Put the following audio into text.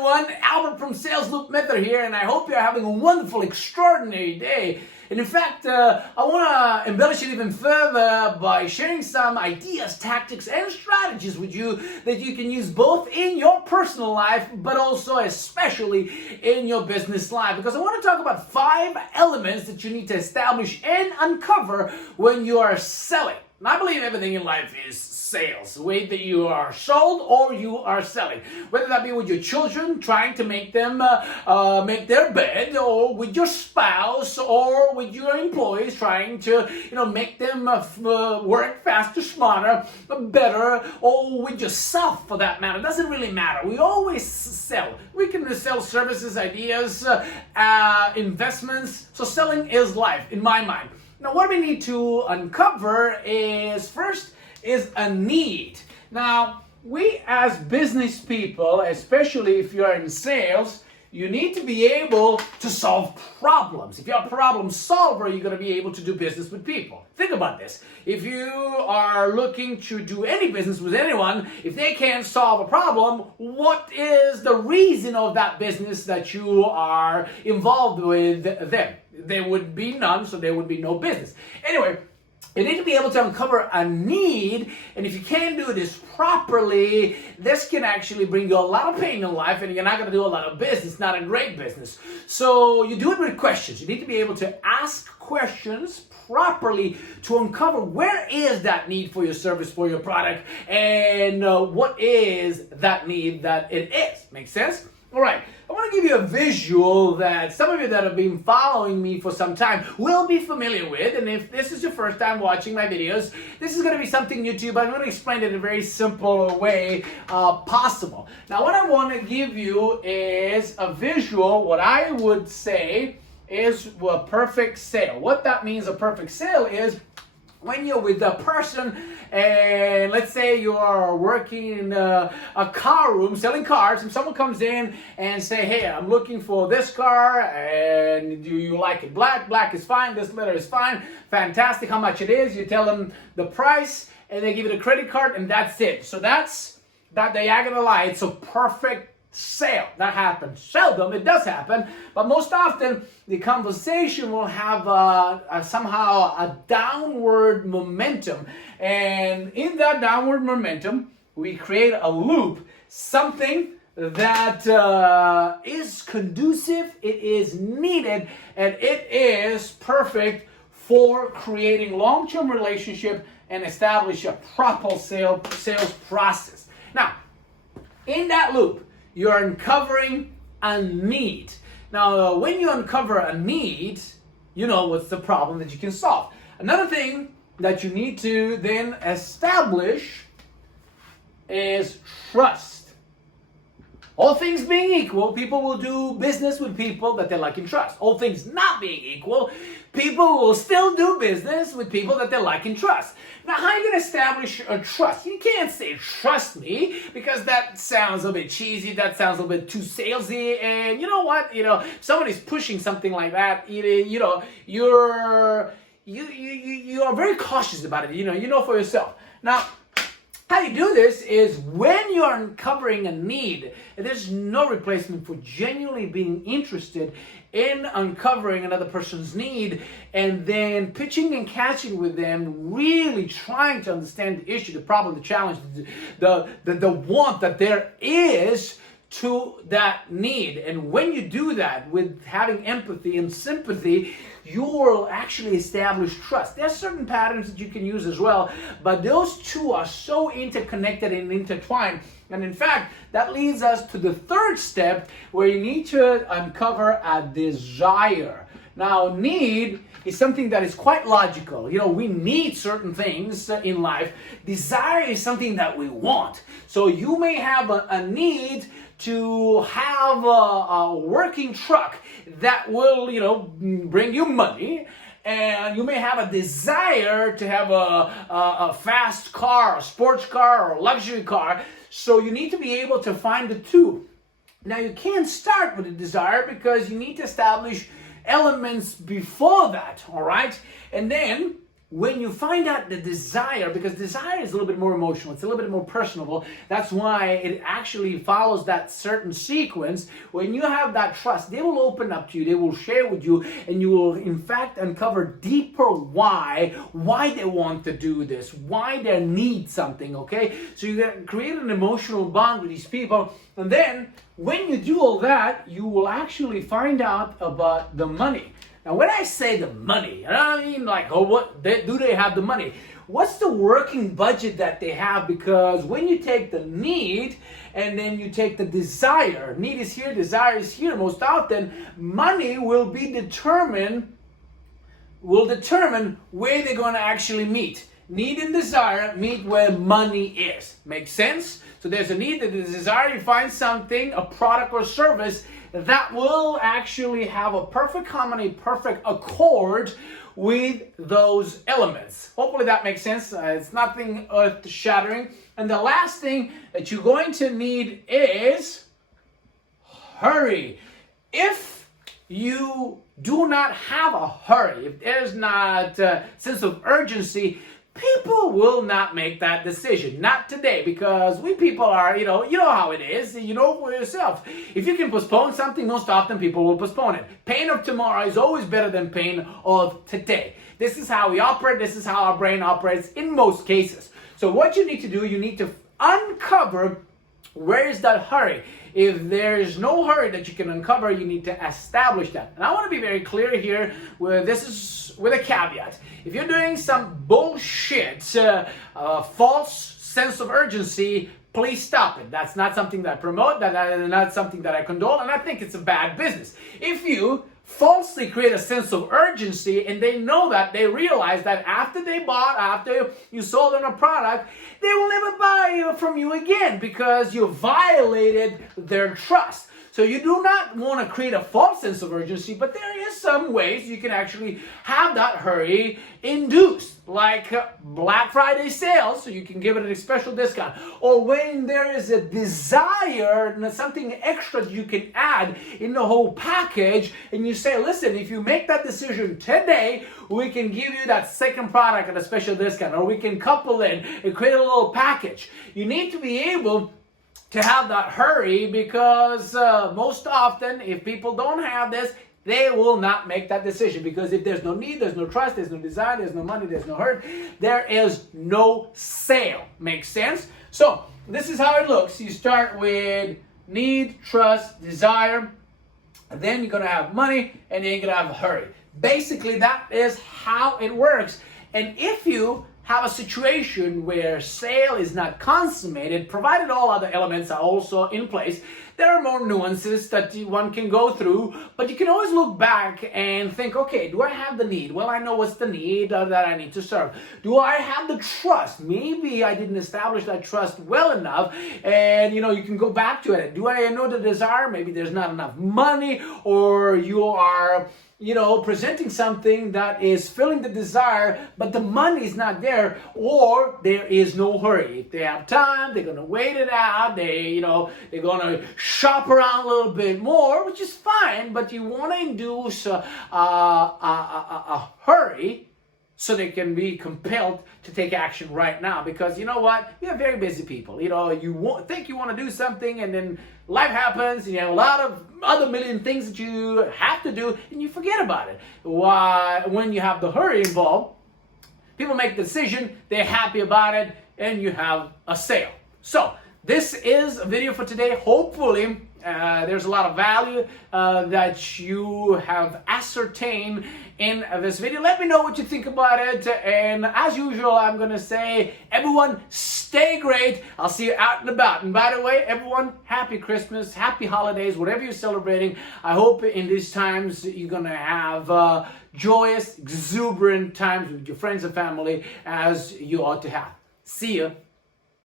everyone, Albert from Sales Loop Method here, and I hope you're having a wonderful, extraordinary day. And in fact, I want to embellish it even further by sharing some ideas, tactics, and strategies with you that you can use both in your personal life, but also especially in your business life. Because I want to talk about 5 elements that you need to establish and uncover when you are selling. And I believe everything in life is sales, the way that you are sold or you are selling. Whether that be with your children, trying to make them make their bed, or with your spouse, or with your employees, trying to make them work faster, smarter, better, or with yourself for that matter. It doesn't really matter. We always sell. We can sell services, ideas, investments. So selling is life, in my mind. Now, what we need to uncover is first is a need. Now, we as business people, especially if you're in sales, you need to be able to solve problems. If you're a problem solver, you're going to be able to do business with people. Think about this. If you are looking to do any business with anyone, if they can't solve a problem, what is the reason of that business that you are involved with them? There would be none, so there would be no business. Anyway, you need to be able to uncover a need, and if you can't do this properly, this can actually bring you a lot of pain in life, and you're not going to do a lot of business, not a great business. So you do it with questions. You need to be able to ask questions properly to uncover where is that need for your service, for your product, and what is that need that it is. Make sense? All right, I want to give you a visual that some of you that have been following me for some time will be familiar with. And if this is your first time watching my videos, this is going to be something new to you, but I'm going to explain it in a very simple way possible. Now, what I want to give you is a visual, what I would say is a perfect sale. What that means, a perfect sale, is when you're with a person and let's say you are working in a car room selling cars, and someone comes in and say, hey, I'm looking for this car, and do you like it black? Black is fine, this letter is fine, fantastic, how much it is? You tell them the price and they give you the credit card, and that's it. So that's that diagonal line. It's a perfect sale. That happens seldom. It does happen, but most often the conversation will have somehow a downward momentum, and in that downward momentum we create a loop, something that is conducive, it is needed, and it is perfect for creating long-term relationship and establish a proper sales process. Now, in that loop, you're uncovering a need. Now, when you uncover a need, you know what's the problem that you can solve. Another thing that you need to then establish is trust. All things being equal, people will do business with people that they like and trust. All things not being equal, people will still do business with people that they like and trust. Now, how are you going to establish a trust? You can't say, trust me, because that sounds a bit cheesy, that sounds a little bit too salesy, and you know what? If somebody's pushing something like that, you are very cautious about it, you know for yourself. Now, how you do this is when you're uncovering a need, and there's no replacement for genuinely being interested in uncovering another person's need and then pitching and catching with them, really trying to understand the issue, the problem, the challenge, the want that there is to that need. And when you do that with having empathy and sympathy, you will actually establish trust. There's certain patterns that you can use as well, but those two are so interconnected and intertwined. And in fact, that leads us to the third step, where you need to uncover a desire. Now, need is something that is quite logical. We need certain things in life. Desire is something that we want. So you may have a need to have a working truck that will, bring you money, and you may have a desire to have a fast car, a sports car, or a luxury car. So you need to be able to find the two. Now, you can't start with a desire because you need to establish elements before that, all right? And then when you find out the desire, because desire is a little bit more emotional, it's a little bit more personable, that's why it actually follows that certain sequence. When you have that trust, they will open up to you, they will share with you, and you will in fact uncover deeper why they want to do this, why they need something, okay? So you create an emotional bond with these people, and then when you do all that, you will actually find out about the money. Now, when I say the money, I don't mean like, oh, do they have the money? What's the working budget that they have? Because when you take the need and then you take the desire, need is here, desire is here, most often money will determine where they're going to actually meet. Need and desire meet where money is. Makes sense? So there's a need, there's a desire, you find something, a product or service that will actually have a perfect harmony, perfect accord with those elements. Hopefully that makes sense. It's nothing earth-shattering. And the last thing that you're going to need is hurry. If you do not have a hurry, if there's not a sense of urgency, people will not make that decision. Not today, because we people are, you know how it is. You know for yourself. If you can postpone something, most often people will postpone it. Pain of tomorrow is always better than pain of today. This is how we operate. This is how our brain operates in most cases. So what you need to do, you need to uncover where is that hurry. If there is no hurry that you can uncover, you need to establish that. And I want to be very clear here, where this is with a caveat. If you're doing some bullshit, false sense of urgency, please stop it. That's not something that I promote, that's not something that I condone, and I think it's a bad business. If you falsely create a sense of urgency and they know that, they realize that after you sold them a product, they will never buy from you again because you violated their trust. So you do not want to create a false sense of urgency, but there is some ways you can actually have that hurry induced, like Black Friday sales, so you can give it a special discount. Or when there is a desire, something extra that you can add in the whole package, and you say, listen, if you make that decision today, we can give you that second product at a special discount, or we can couple it and create a little package. You need to be able to have that hurry, because most often, if people don't have this, they will not make that decision. Because if there's no need, there's no trust, there's no desire, there's no money, there's no hurt, there is no sale. Makes sense? So this is how it looks. You start with need, trust, desire, and then you're going to have money, and then you're going to have hurry. Basically, that is how it works. And if you have a situation where sale is not consummated, provided all other elements are also in place, there are more nuances that one can go through, but you can always look back and think, okay, do I have the need? Well, I know what's the need that I need to serve. Do I have the trust? Maybe I didn't establish that trust well enough, and you can go back to it. Do I know the desire? Maybe there's not enough money, or you are presenting something that is filling the desire, but the money is not there, or there is no hurry. If they have time, they're going to wait it out. They're going to shop around a little bit more, which is fine, but you want to induce a hurry so they can be compelled to take action right now. Because you know what? We are very busy people. You think you want to do something, and then life happens, and you have a lot of other million things that you have to do, and you forget about it. When you have the hurry involved, people make the decision, they're happy about it, and you have a sale. So this is a video for today. Hopefully there's a lot of value that you have ascertained in this video. Let me know what you think about it, and as usual, I'm gonna say, everyone stay great. I'll see you out and about. And by the way, everyone, happy Christmas, happy holidays, whatever you're celebrating. I hope in these times you're gonna have joyous, exuberant times with your friends and family, as you ought to have. See ya.